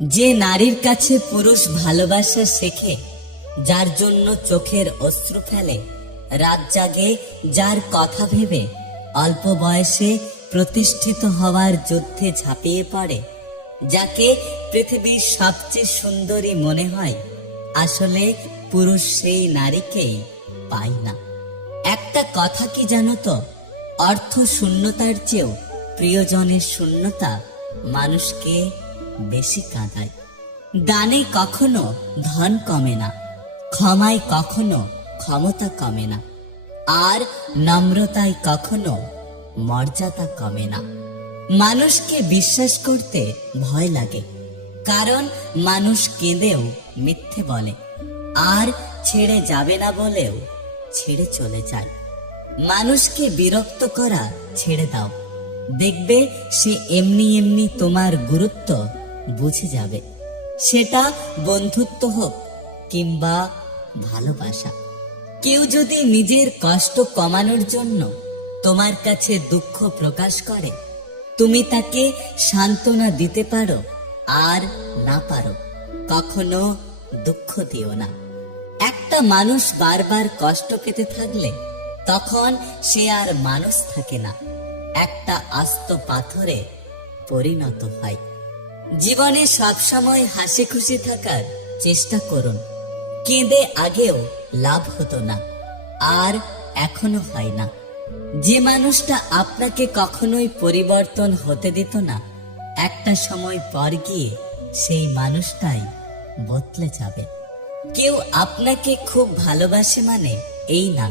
যে নারীর কাছে পুরুষ ভালোবাসা শেখে, যার জন্য চোখের অশ্রু ফেলে, রাত জাগে যার কথা ভেবে, অল্প বয়সে প্রতিষ্ঠিত হওয়ার যুদ্ধে ঝাঁপিয়ে পড়ে, যাকে পৃথিবীর সবচেয়ে সুন্দরী মনে হয়, আসলে পুরুষ সেই নারীকেই পায় না। একটা কথা কি জানো তো, অর্থ শূন্যতার চেয়েও প্রিয়জনের শূন্যতা মানুষকে বেশি কাঁদায়। দানে কখনো ধন কমে না, ক্ষমায় কখনো ক্ষমতা কমে না, আর নম্রতায় কখনো মর্যাদা কমে না। মানুষকে বিশ্বাস করতে ভয় লাগে, কারণ মানুষ কেঁদেও মিথ্যে বলে, আর ছেড়ে যাবে না বলেও ছেড়ে চলে যায়। মানুষকে বিরক্ত করা ছেড়ে দাও, দেখবে সে এমনি এমনি তোমার গুরুত্ব বুঝে যাবে। সেটা বন্ধুত্ব হোক কিংবা ভালোবাসা। কেউ যদি নিজের কষ্ট কমানোর জন্য তোমার কাছে দুঃখ প্রকাশ করে, তুমি তাকে সান্ত্বনা দিতে পারো, আর না পারো কখনো দুঃখ দিও না। একটা মানুষ বারবার কষ্ট পেতে থাকলে তখন সে আর মানুষ থাকে না, একটা আস্ত পাথরে পরিণত হয়। জীবনে সবসময় হাসি খুশি থাকার চেষ্টা করুন। কেঁদে আগেও লাভ হতো না, আর এখনো হয় না। যে মানুষটা আপনাকে কখনোই পরিবর্তন হতে দিত না, একটা সময় পর গিয়ে সেই মানুষটাই বদলে যাবে। কেউ আপনাকে খুব ভালোবাসে মানে এই না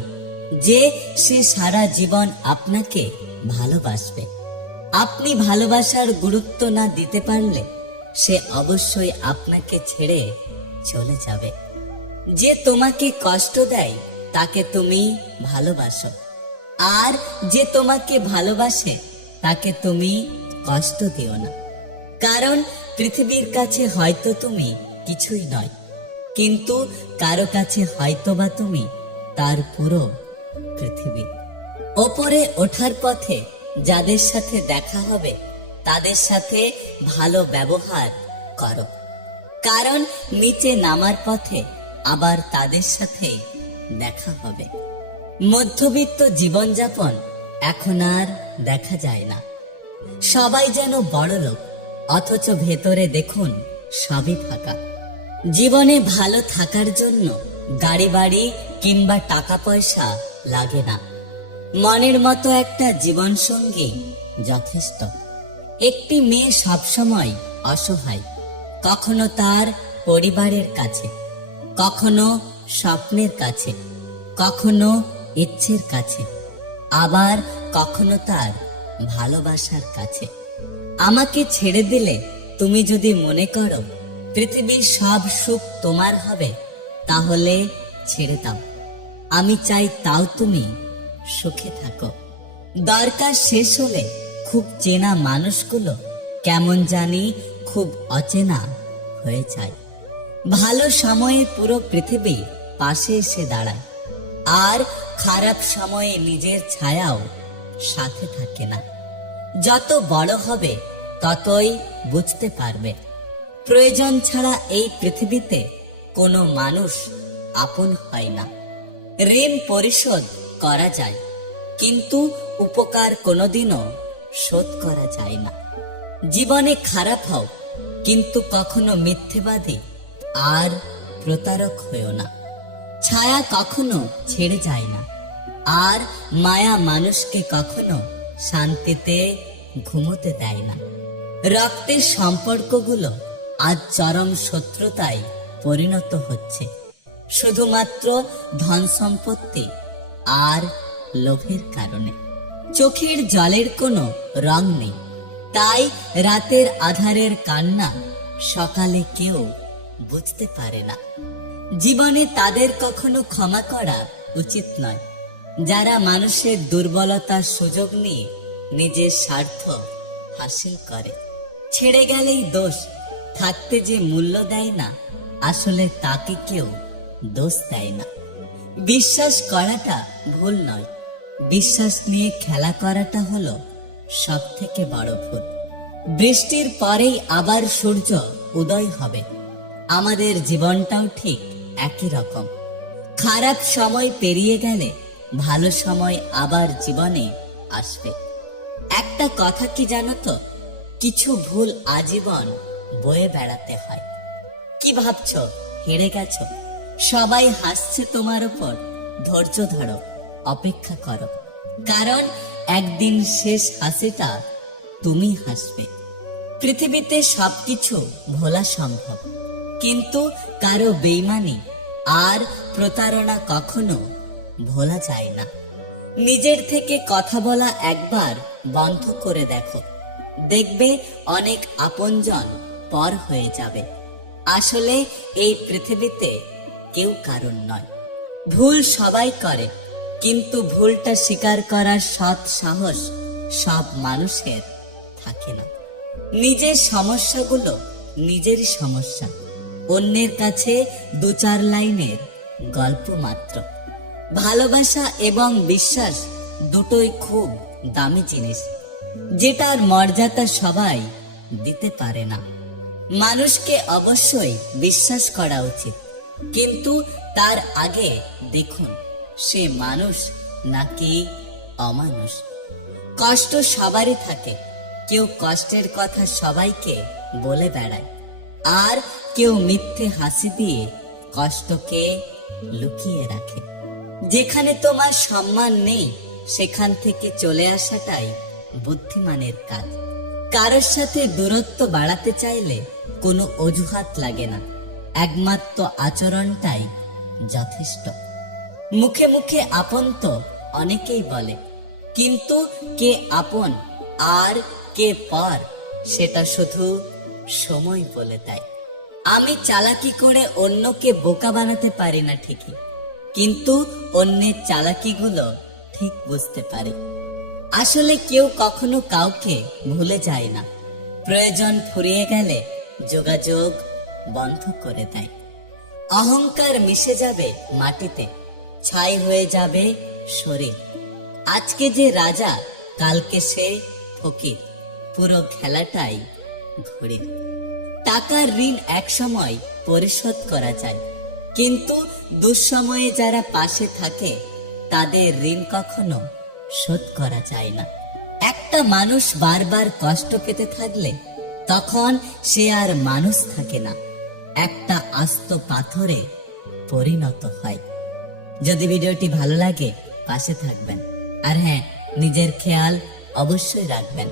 যে সে সারা জীবন আপনাকে ভালোবাসবে। আপনি ভালোবাসার গুরুত্ব না দিতে পারলে সে অবশ্যই আপনাকে ছেড়ে চলে যাবে। যে তোমাকে কষ্ট দেয় তাকে তুমি ভালোবাসো, আর যে তোমাকে ভালোবাসে তাকে তুমি কষ্ট দিও না। কারণ পৃথিবীর কাছে হয়তো তুমি কিছুই নয়, কিন্তু কারো কাছে হয়তোবা তুমি তার পুরো পৃথিবী। ওপরে ওঠার পথে যাদের সাথে দেখা হবে তাদের সাথে ভালো ব্যবহার করো, কারণ নিচে নামার পথে আবার তাদের সাথে দেখা হবে। মধ্যবিত্ত জীবনযাপন এখন আর দেখা যায় না। সবাই যেন বড়লোক, অথচ ভেতরে দেখুন সবই ফাঁকা। জীবনে ভালো থাকার জন্য গাড়ি বাড়ি কিংবা টাকা পয়সা লাগে না, মনের মতো একটা জীবন সঙ্গী যথেষ্ট। একটি মেয়ে সবসময় অসহায়, কখনো তার পরিবারের কাছে, কখনো স্বপ্নের কাছে, কখনো ইচ্ছের কাছে, আবার কখনো তার ভালোবাসার কাছে। আমাকে ছেড়ে দিলে তুমি যদি মনে করো পৃথিবীর সব সুখ তোমার হবে, তাহলে ছেড়ে দাও। আমি চাই তাও তুমি সুখে থাকো। দরকার শেষ হলে খুব চেনা মানুষগুলো কেমন জানি খুব অচেনা হয়ে যায়। ভালো সময়ে পুরো পৃথিবী পাশে এসে দাঁড়ায়, আর খারাপ সময়ে নিজের ছায়াও সাথে থাকে না। যত বড় হবে ততই বুঝতে পারবে, প্রয়োজন ছাড়া এই পৃথিবীতে কোনো মানুষ আপন হয় না। ঋণ পরিশোধ করা যায়, কিন্তু উপকার কোনোদিনও শোধ করা যায় না। জীবনে খারাপ হও, কিন্তু কখনো মিথ্যেবাদী আর প্রতারক হয়েও না। ছায়া কখনো ছেড়ে যায় না, আর মায়া মানুষকে কখনো শান্তিতে ঘুমোতে দেয় না। রক্তের সম্পর্কগুলো আজ চরম শত্রুতায় পরিণত হচ্ছে, শুধুমাত্র ধন সম্পত্তি আর লোভের কারণে। চোখের জলের কোনো রং নেই, তাই রাতের আধারের কান্না সকালে কেউ বুঝতে পারে না। জীবনে তাদের কখনো ক্ষমা করা উচিত নয় যারা মানুষের দুর্বলতার সুযোগ নিয়ে নিজের স্বার্থ হাসিল করে। ছেড়ে গেলেই দোষ, থাকতে যে মূল্য দেয় না, আসলে তাকে কেউ দোষ দেয় না। বিশ্বাস করাটা ভুল নয়, বিশ্বাস নিয়ে খেলা করাটা হলো সব থেকে বড় ভুল। বৃষ্টির পরেই আবার সূর্য উদয় হবে। আমাদের জীবনটাও ঠিক একই রকম। খারাপ সময় পেরিয়ে গেলে ভালো সময় আবার জীবনে আসবে। একটা কথা কি জানো তো, কিছু ভুল আজীবন বয়ে বেড়াতে হয়। কি ভাবছো হেরে গেছো? সবাই হাসছে তোমার উপর, ধৈর্য ধরো, অপেক্ষা করো, কারণ একদিন শেষ হাসিটা তুমি হাসবে। পৃথিবীতে সবকিছু ভোলা সম্ভব, কিন্তু কারো বেইমানি আর প্রতারণা কখনো ভোলা যায় না। নিজের থেকে কথা বলা একবার বন্ধ করে দেখো, দেখবে অনেক আপনজন পর হয়ে যাবে। আসলে এই পৃথিবীতে কেউ কারণ নয়। ভুল সবাই করে, কিন্তু ভুলটা স্বীকার করার সৎ সাহস সব মানুষের থাকে না। নিজের সমস্যাগুলো নিজেরই সমস্যা, অন্যের কাছে দু চার লাইনের গল্প মাত্র। ভালোবাসা এবং বিশ্বাস দুটোই খুব দামি জিনিস, যেটার মর্যাদা সবাই দিতে পারে না। মানুষকে অবশ্যই বিশ্বাস করা উচিত, কিন্তু তার আগে দেখুন সে মানুষ নাকি অমানুষ। কষ্ট সবারই থাকে, কেউ কষ্টের কথা সবাইকে বলে বেড়ায়, আর কেউ মিথ্যে হাসি দিয়ে কষ্টকে লুকিয়ে রাখে। যেখানে তোমার সম্মান নেই সেখান থেকে চলে আসাটাই বুদ্ধিমানের কাজ। কারোর সাথে দূরত্ব বাড়াতে চাইলে কোনো অজুহাত লাগে না, একমাত্র আচরণটাই যথেষ্ট। মুখে মুখে আপন তো অনেকেই বলে, কিন্তু কে আপন আর কে পর সেটা শুধু সময় বলে দেয়। আমি চালাকি করে অন্যকে বোকা বানাতে পারি না ঠিকই, কিন্তু অন্যের চালাকিগুলো ঠিক বুঝতে পারি। আসলে কেউ কখনো কাউকে ভুলে যায় না, প্রয়োজন ফুরিয়ে গেলে যোগাযোগ বন্ধ করে দেয়। অহংকার মিশে যাবে মাটিতে, ছাই হয়ে যাবে শরীর। আজকে যে রাজা কালকে সে ফকির, পুরো খেলাটাই ঘুরে। টাকার ঋণ একসময় পরিশোধ করা যায়, কিন্তু দুঃসময়ে যারা পাশে থাকে তাদের ঋণ কখনো শোধ করা যায় না। একটা মানুষ বারবার কষ্ট পেতে থাকলে তখন সে আর মানুষ থাকে না, একটা আস্ত পাথরে পরিণত হয়। যদি ভিডিওটি ভালো লাগে পাশে থাকবেন, আর হ্যাঁ, নিজের খেয়াল অবশ্যই রাখবেন।